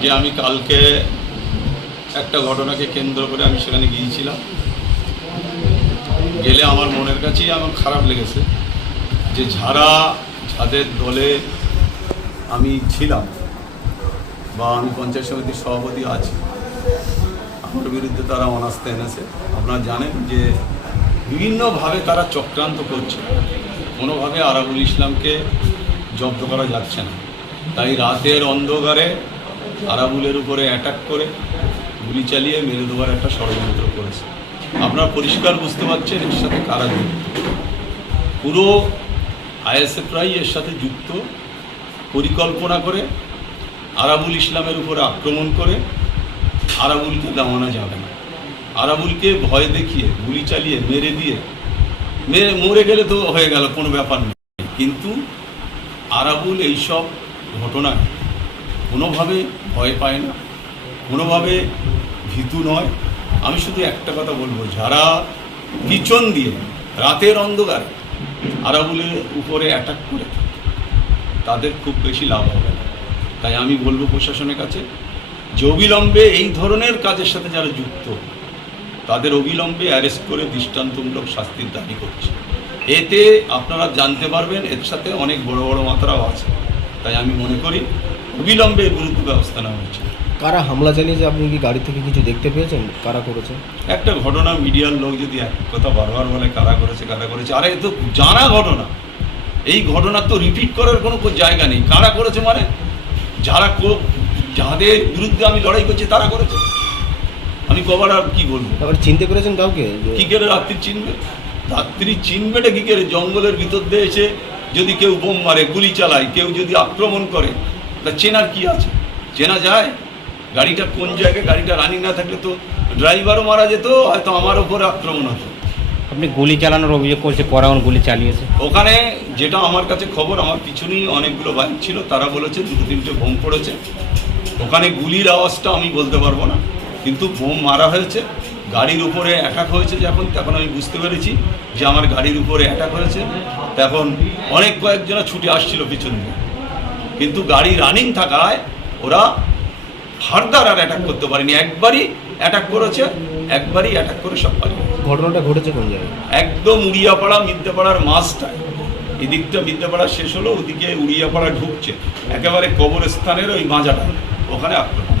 যে আমি কালকে একটা ঘটনাকে কেন্দ্র করে আমি সেখানে গিয়েছিলাম। গেলে আমার মনের কাছেই আমার খারাপ লেগেছে যে যাদের দলে আমি ছিলাম বা আমি পঞ্চায়েত সমিতির সভাপতি আছি, আমার বিরুদ্ধে তারা অনাস্থা এনেছে। আপনারা জানেন যে বিভিন্নভাবে তারা চক্রান্ত করছে, কোনোভাবে আরাবুল ইসলামকে জব্দ করা যাচ্ছে না। তাই রাতের অন্ধকারে আরাবুলের উপরে অ্যাটাক করে গুলি চালিয়ে মেরে দেওয়ার একটা ষড়যন্ত্র করেছে। আপনারা পরিষ্কার বুঝতে পারছেন এর সাথে কারা যুক্ত। পুরো আইএসএফরাই এর সাথে যুক্ত, পরিকল্পনা করে আরাবুল ইসলামের উপরে আক্রমণ করে আরাবুলকে দামানো যাবে না। আরাবুলকে ভয় দেখিয়ে গুলি চালিয়ে মরে গেলে তো হয়ে গেল, কোনো ব্যাপার নেই। কিন্তু আরাবুল এইসব ঘটনায় কোনোভাবে ভয় পায় না, কোনোভাবে ভীতু নয়। আমি শুধু একটা কথা বলবো, যারা পিছন দিয়ে রাতের অন্ধকারে আরাবুলের উপরে অ্যাটাক করে তাদের খুব বেশি লাভ হবে না। তাই আমি বলবো প্রশাসনের কাছে যে অবিলম্বে এই ধরনের কাজের সাথে যারা যুক্ত তাদের অবিলম্বে অ্যারেস্ট করে দৃষ্টান্তমূলক শাস্তির দাবি করছে। এতে আপনারা জানতে পারবেন এর সাথে অনেক বড় বড় মাত্রাও আছে। তাই আমি মনে করি অবিলম্বে এর বিরুদ্ধে ব্যবস্থা নেওয়া উচিত। কারা হামলা চালিয়েছে আপনি কি গাড়ি থেকে কিছু দেখতে পেয়েছেন? কারা করেছে? একটা ঘটনা মিডিয়ার লোক যদি এক কথা বারবার বলে কারা করেছে, আরে এ তো জানা ঘটনা। এই ঘটনা তো রিপিট করার কোনো জায়গা নেই। কারা করেছে মানে যাদের বিরুদ্ধে আমি লড়াই করছি তারা করেছে। আমি কবার আর কি বলবো? আবার চিনতে পেরেছেন কাউকে? কি করে রাত্রি চিনবে? রাত্রি চিনবেটা কি করে? জঙ্গলের ভিতর দিয়ে এসে যদি কেউ বোম মারে, গুলি চালায়, কেউ যদি আক্রমণ করে, তা চেনার কি আছে? চেনা যায়? গাড়িটা কোন জায়গায়, গাড়িটা রানিং না থাকলে তো ড্রাইভারও মারা যেত, হয়তো আমার ওপরে আক্রমণ হতো। আপনি গুলি চালানোর অভিযোগ করছে, করাউন গুলি চালিয়েছে ওখানে। যেটা আমার কাছে খবর, আমার পিছনেই অনেকগুলো বাইক ছিল, তারা বলেছে 2-3টে বোম পড়েছে। ওখানে গুলির আওয়াজটা আমি বলতে পারবো না, কিন্তু বোম মারা হয়েছে। গাড়ির উপরে অ্যাটাক হয়েছে তখন আমি বুঝতে পেরেছি যে আমার গাড়ির উপরে অ্যাটাক হয়েছে। তখন কয়েকজনা ছুটে আসছিল পিছন দিয়ে, কিন্তু গাড়ি রানিং থাকায় ওরা ফার্দার আর অ্যাটাক করতে পারেনি। একবারই অ্যাটাক করেছে, একবারই অ্যাটাক করে সব পালিয়ে। ঘটনাটা ঘটেছে কোন জায়গায়? একদম উড়িয়াপাড়া মিদ্যাপাড়ার মাঝটায়। এদিকটা মিদ্যাপাড়া শেষ হলো, ওদিকে উড়িয়াপাড়া ঢুকছে, একেবারে কবরস্থানের ওই মাজাটা, ওখানে আক্রমণ।